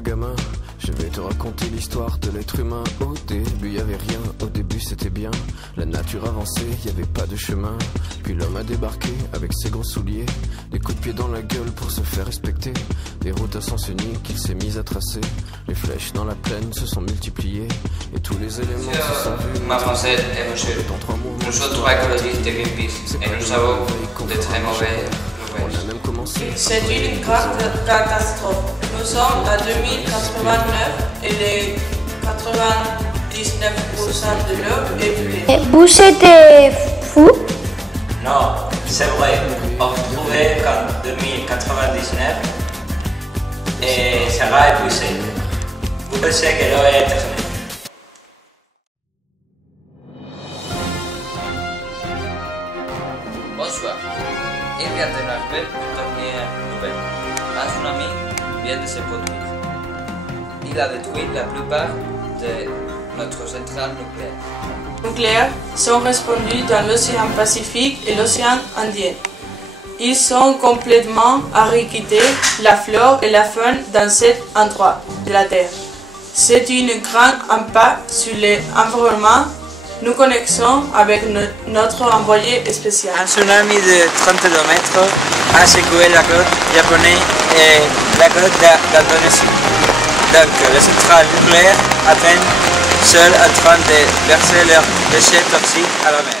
moi gamin, je vais te raconter l'histoire de l'être humain. Au début y avait rien, au début c'était bien. La nature avançait, y avait pas de chemin. Puis l'homme a débarqué avec ses gros souliers, des coups de pied dans la gueule pour se faire respecter. Des routes à sens unique qu'il s'est mis à tracer. Les flèches dans la plaine se sont multipliées et tous les éléments se sont vus. Ma français est monsieur. Nous autres écologistes de Greenpeace et nous avons de très mauvais nouvelles. C'est une grave catastrophe. Nous sommes à 2089 et les 99% de l'eau est brûlée. Vous êtes fou? Non, c'est vrai. On retrouvait qu'en 2099 et sera épuisé. Vous pensez que l'eau est éternelle. Bonsoir. Il vient de m'arriver une dernière nouvelle. Un tsunami vient de se produire. Il a détruit la plupart de notre centrale nucléaire. Les nucléaires sont répandus dans l'océan Pacifique et l'océan Indien. Ils ont complètement arrêté la flore et la faune dans cet endroit de la Terre. C'est un grand impact sur l'environnement. Nous connectons avec notre envoyé spécial. Un tsunami de 30 km a secoué la côte japonaise et la côte d'Indonésie. Donc les centrales nucléaires atteignent seules en train de verser leurs déchets toxiques à la mer.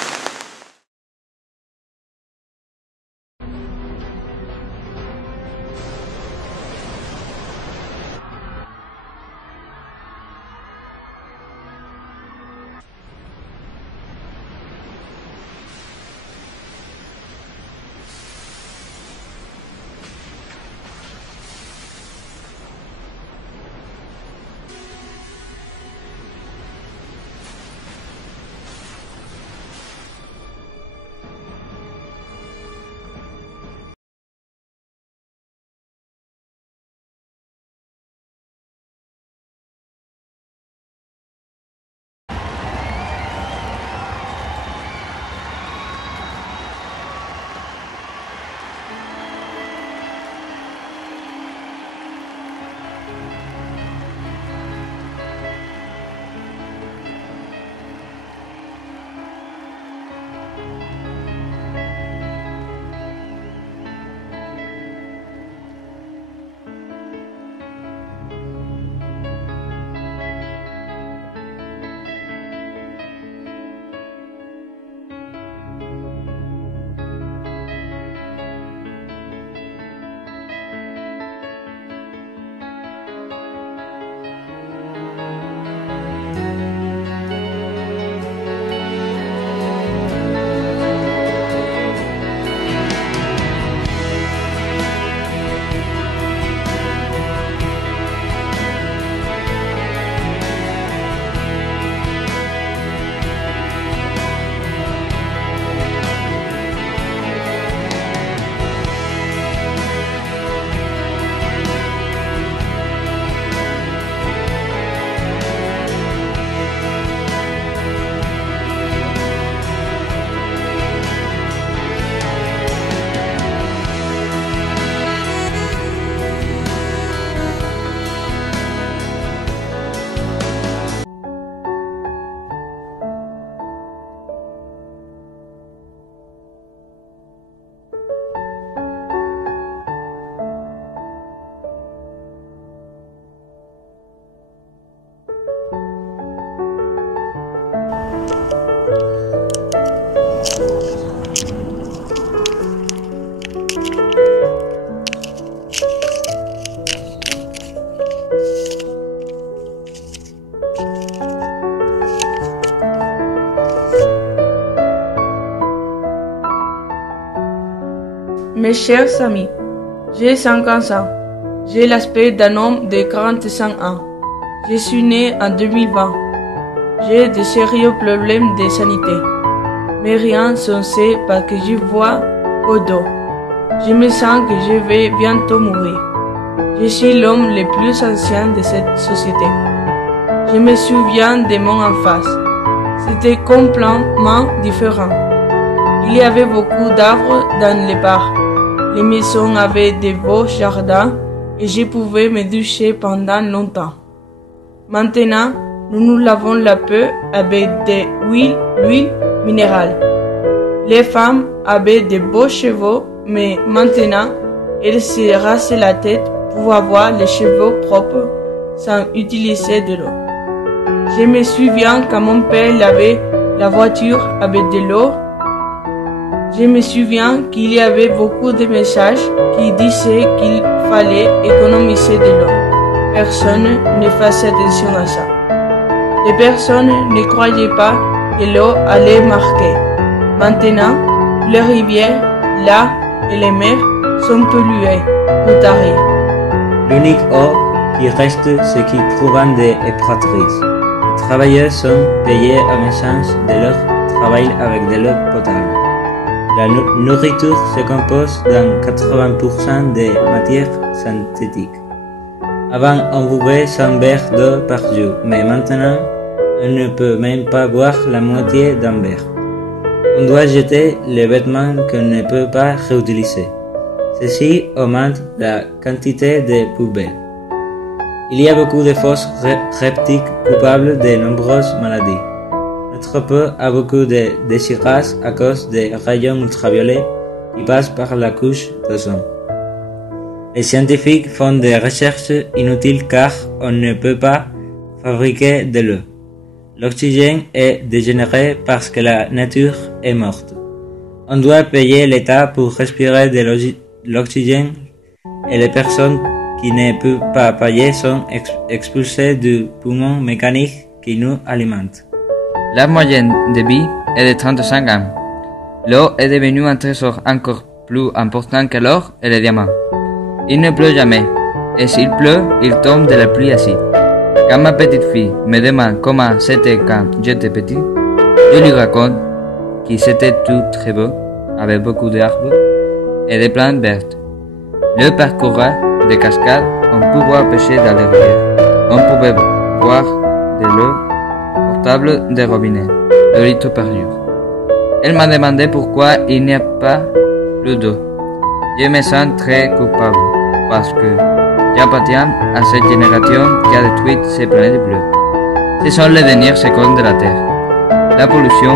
Mes chers amis, j'ai 50 ans. J'ai l'aspect d'un homme de 45 ans. Je suis né en 2020. J'ai de sérieux problèmes de santé. Mais rien ne sait parce que je vois au dos. Je me sens que je vais bientôt mourir. Je suis l'homme le plus ancien de cette société. Je me souviens de mon enfance. C'était complètement différent. Il y avait beaucoup d'arbres dans les parcs. Les maisons avaient de beaux jardins et je pouvais me doucher pendant longtemps. Maintenant, nous lavons la peau avec de l'huile minérale. Les femmes avaient de beaux cheveux, mais maintenant, elles se rasent la tête pour avoir les cheveux propres sans utiliser de l'eau. Je me souviens quand mon père lavait la voiture avec de l'eau. Je me souviens qu'il y avait beaucoup de messages qui disaient qu'il fallait économiser de l'eau. Personne ne faisait attention à ça. Les personnes ne croyaient pas que l'eau allait marquer. Maintenant, les rivières, lacs et les mers sont polluées ou tarées. L'unique eau qui reste, c'est qui provient des épratrices. Les travailleurs sont payés en échange de leur travail avec de l'eau potable. La nourriture se compose dans 80% de matières synthétiques. Avant, on buvait 100 verres d'eau par jour, mais maintenant, on ne peut même pas boire la moitié d'un verre. On doit jeter les vêtements qu'on ne peut pas réutiliser. Ceci augmente la quantité de poubelles. Il y a beaucoup de fausses reptiles coupables de nombreuses maladies. Notre peau a beaucoup de déchirage à cause des rayons ultraviolets qui passent par la couche d'ozone. Les scientifiques font des recherches inutiles car on ne peut pas fabriquer de l'eau. L'oxygène est dégénéré parce que la nature est morte. On doit payer l'État pour respirer de l'oxygène et les personnes qui ne peuvent pas payer sont expulsées du poumon mécanique qui nous alimente. La moyenne de vie est de 35 ans. L'eau est devenue un trésor encore plus important que l'or et les diamants. Il ne pleut jamais, et s'il pleut, il tombe de la pluie acide. Quand ma petite fille me demande comment c'était quand j'étais petit, je lui raconte que c'était tout très beau, avec beaucoup d'arbres et des plantes vertes. Le parcours des cascades, on pouvait pêcher dans les rivières. On pouvait boire de l'eau potable des robinets, 2 litres par jour. Elle m'a demandé pourquoi il n'y a pas plus d'eau. Je me sens très coupable parce que j'appartiens à cette génération qui a détruit ces planètes bleues. Ce sont les dernières secondes de la Terre. La pollution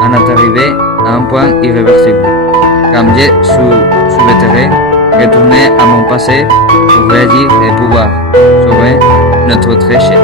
en est arrivée à un point irréversible. Quand je souhaiterais retourner à mon passé pour réagir et pouvoir sauver notre très cher.